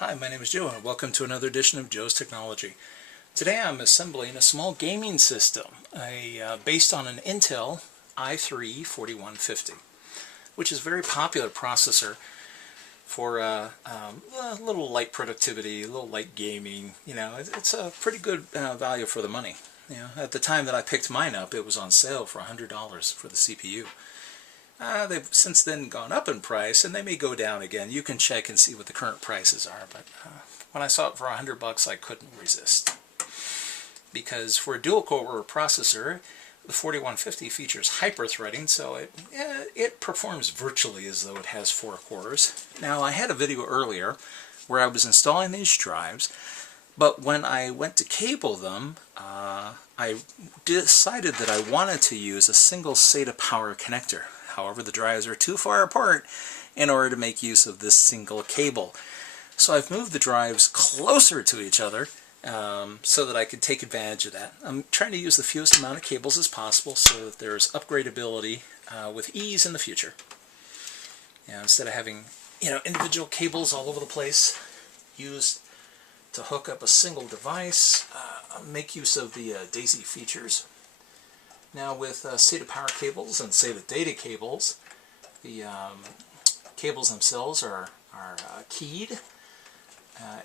Hi, my name is Joe and welcome to another edition of Joe's Technology. Today I'm assembling a small gaming system based on an Intel i3-4150, which is a very popular processor for a little light productivity, a little light gaming. You know, it's a pretty good value for the money. You know, at the time that I picked mine up, it was on sale for $100 for the CPU. They've since then gone up in price, and they may go down again. You can check and see what the current prices are, but when I saw it for $100, I couldn't resist. Because for a dual-core processor, the 4150 features hyper-threading, so it performs virtually as though it has 4 cores. Now, I had a video earlier where I was installing these drives, but when I went to cable them, I decided that I wanted to use a single SATA power connector. However, the drives are too far apart in order to make use of this single cable. So I've moved the drives closer to each other so that I could take advantage of that. I'm trying to use the fewest amount of cables as possible so that there's upgradability with ease in the future. Instead of having individual cables all over the place used to hook up a single device, make use of the DAISY features. Now with SATA power cables and SATA data cables, the cables themselves are keyed.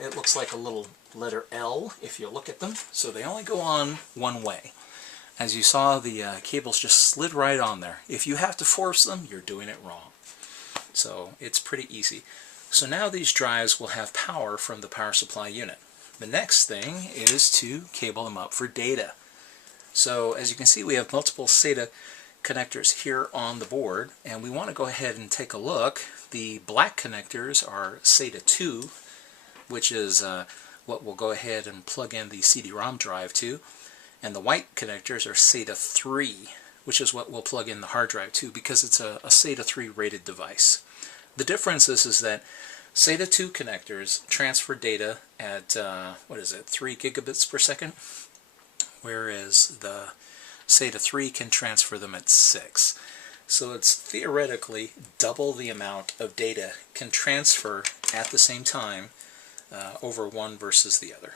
It looks like a little letter L if you look at them, so they only go on one way. As you saw, the cables just slid right on there. If you have to force them, you're doing it wrong. So it's pretty easy. So now these drives will have power from the power supply unit. The next thing is to cable them up for data. So as you can see, we have multiple SATA connectors here on the board, and we want to go ahead and take a look. The black connectors are SATA 2, which is what we'll go ahead and plug in the CD-ROM drive to, and the white connectors are SATA 3, which is what we'll plug in the hard drive to, because it's a SATA 3 rated device. The difference is that SATA 2 connectors transfer data at 3 gigabits per second, whereas the SATA 3 can transfer them at 6. So it's theoretically double the amount of data can transfer at the same time over one versus the other.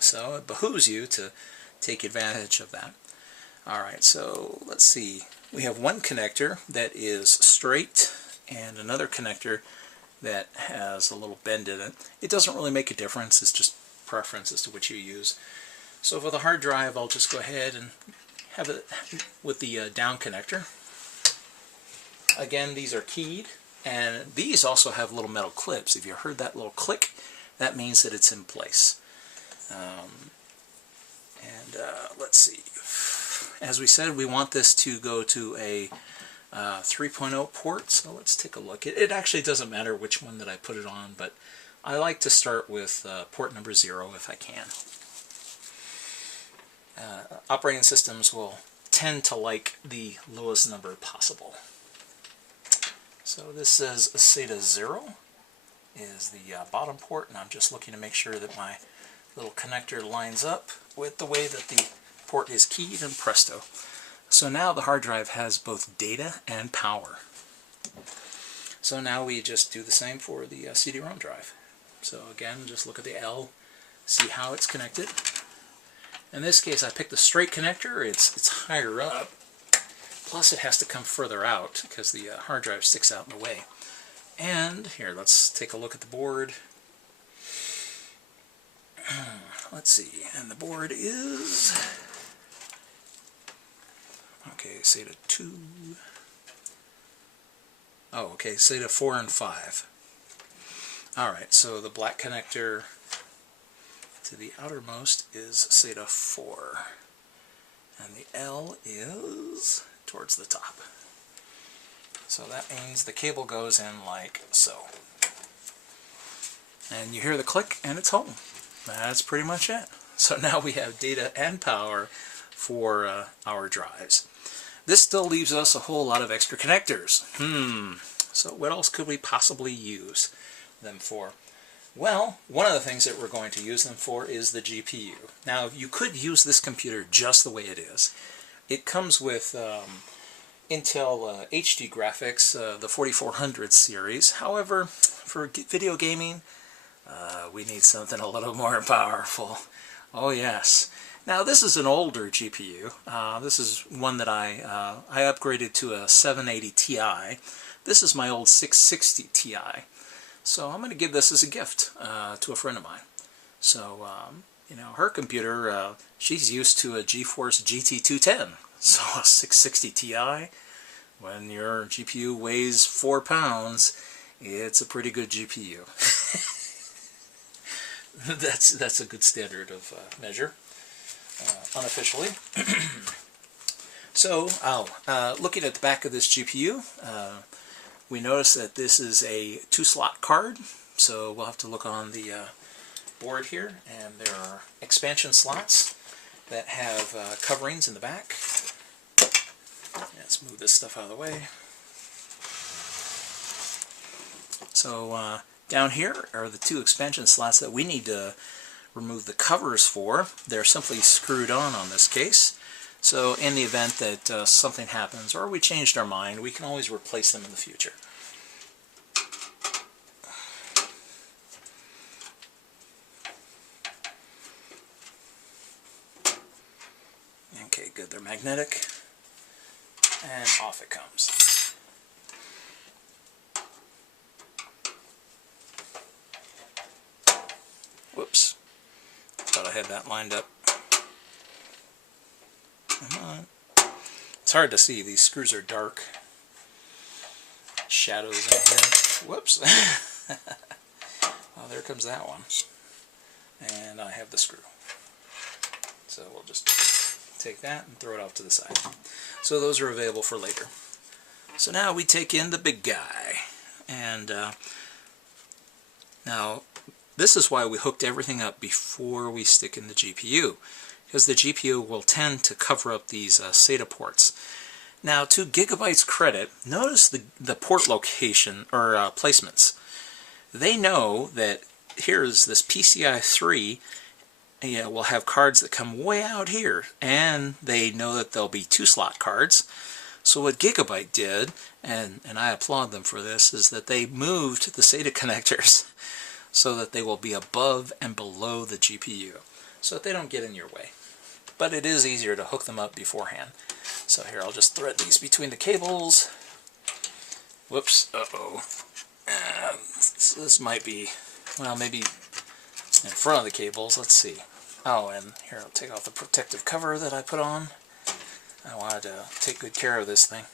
So it behooves you to take advantage of that. Alright, so let's see. We have one connector that is straight and another connector that has a little bend in it. It doesn't really make a difference, it's just preference as to which you use. So for the hard drive, I'll just go ahead and have it with the down connector. Again, these are keyed, and these also have little metal clips. If you heard that little click, that means that it's in place. Let's see. As we said, we want this to go to a 3.0 port, so let's take a look. It actually doesn't matter which one that I put it on, but I like to start with port number 0 if I can. Operating systems will tend to like the lowest number possible. So this says SATA 0 is the bottom port, and I'm just looking to make sure that my little connector lines up with the way that the port is keyed, and presto. So now the hard drive has both data and power. So now we just do the same for the CD-ROM drive. So again, just look at the L, see how it's connected. In this case, I picked the straight connector. It's higher up, plus it has to come further out because the hard drive sticks out in the way. And here, let's take a look at the board. Let's see, and the board is, okay, SATA 2. Oh, okay, SATA 4 and 5. Alright, so the black connector to the outermost is SATA 4, and the L is towards the top. So that means the cable goes in like so. And you hear the click and it's home. That's pretty much it. So now we have data and power for our drives. This still leaves us a whole lot of extra connectors. So what else could we possibly use them for? Well, one of the things that we're going to use them for is the GPU. Now, you could use this computer just the way it is. It comes with Intel HD graphics, the 4400 series. However, for video gaming, We need something a little more powerful. Oh yes. Now this is an older GPU. This is one that I upgraded to a 780 Ti. This is my old 660 Ti. So I'm going to give this as a gift to a friend of mine. So, you know, her computer, she's used to a GeForce GT210. So a 660 Ti, when your GPU weighs 4 pounds, it's a pretty good GPU. That's a good standard of measure, unofficially. So, looking at the back of this GPU, we notice that this is a 2-slot card. So we'll have to look on the board here, and there are expansion slots that have coverings in the back. Let's move this stuff out of the way. So down here are the 2 expansion slots that we need to remove the covers for. They're simply screwed on this case. So in the event that something happens or we changed our mind, we can always replace them in the future. Okay, good. They're magnetic. And off it comes. Whoops. Thought I had that lined up. Come on. It's hard to see. These screws are dark. Shadows in here. Whoops. Well, there comes that one. And I have the screw. So we'll just take that and throw it off to the side. So those are available for later. So now we take in the big guy. And now this is why we hooked everything up before we stick in the GPU, because the GPU will tend to cover up these SATA ports. Now, to Gigabyte's credit, notice the port location or placements. They know that here's this PCI 3. We'll have cards that come way out here, and they know that there'll be 2-slot cards. So what Gigabyte did, and I applaud them for this, is that they moved the SATA connectors so that they will be above and below the GPU, so that they don't get in your way. But it is easier to hook them up beforehand. So here, I'll just thread these between the cables. Whoops, uh-oh. So this might be, well, maybe in front of the cables. Let's see. Oh, and here, I'll take off the protective cover that I put on. I wanted to take good care of this thing.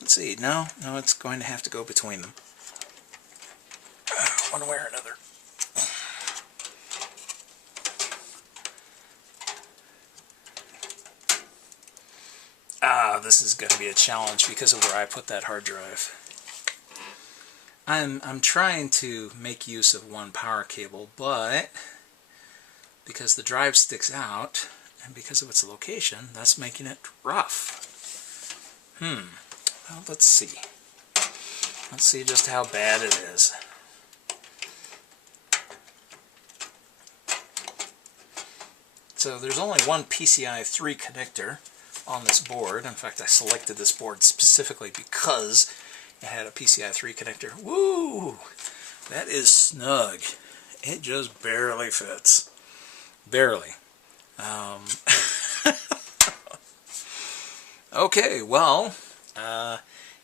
Let's see. No, it's going to have to go between them. One way or another. This is going to be a challenge because of where I put that hard drive. I'm trying to make use of one power cable, but because the drive sticks out and because of its location, that's making it rough. Well, let's see. Let's see just how bad it is. So there's only one PCI 3 connector on this board. In fact, I selected this board specifically because it had a PCI 3 connector. Woo! That is snug. It just barely fits. Barely. Okay, well,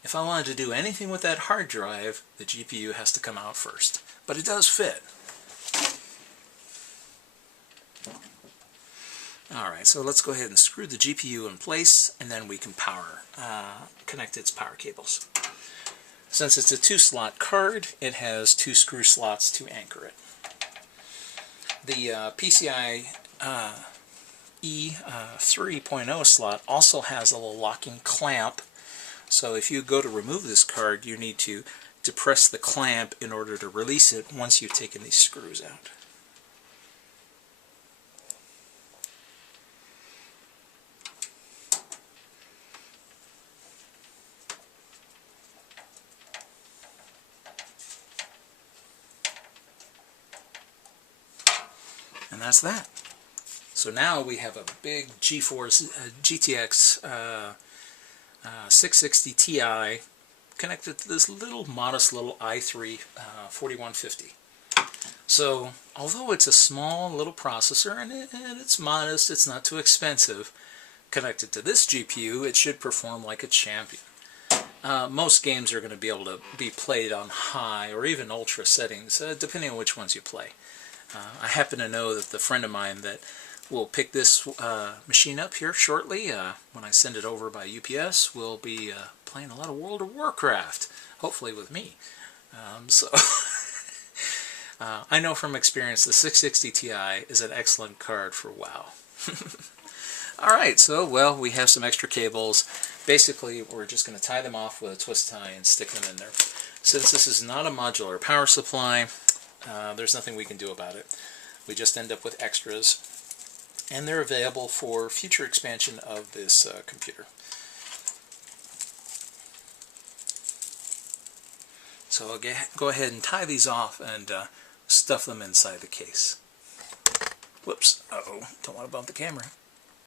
if I wanted to do anything with that hard drive, the GPU has to come out first. But it does fit. Alright, so let's go ahead and screw the GPU in place, and then we can connect its power cables. Since it's a 2-slot card, it has 2 screw slots to anchor it. The PCI E 3.0 slot also has a little locking clamp, so if you go to remove this card, you need to depress the clamp in order to release it once you've taken these screws out. And that's that. So now we have a big GeForce GTX 660 Ti connected to this little modest little i3 4150. So although it's a small little processor and it's modest, it's not too expensive, connected to this GPU it should perform like a champion. Most games are going to be able to be played on high or even ultra settings, depending on which ones you play. I happen to know that the friend of mine that will pick this machine up here shortly, when I send it over by UPS, will be playing a lot of World of Warcraft, hopefully with me. I know from experience the 660 Ti is an excellent card for WoW. Alright, so, well, we have some extra cables. Basically, we're just going to tie them off with a twist tie and stick them in there. Since this is not a modular power supply, there's nothing we can do about it. We just end up with extras, and they're available for future expansion of this computer. So I'll go ahead and tie these off and stuff them inside the case. Whoops, uh-oh, don't want to bump the camera.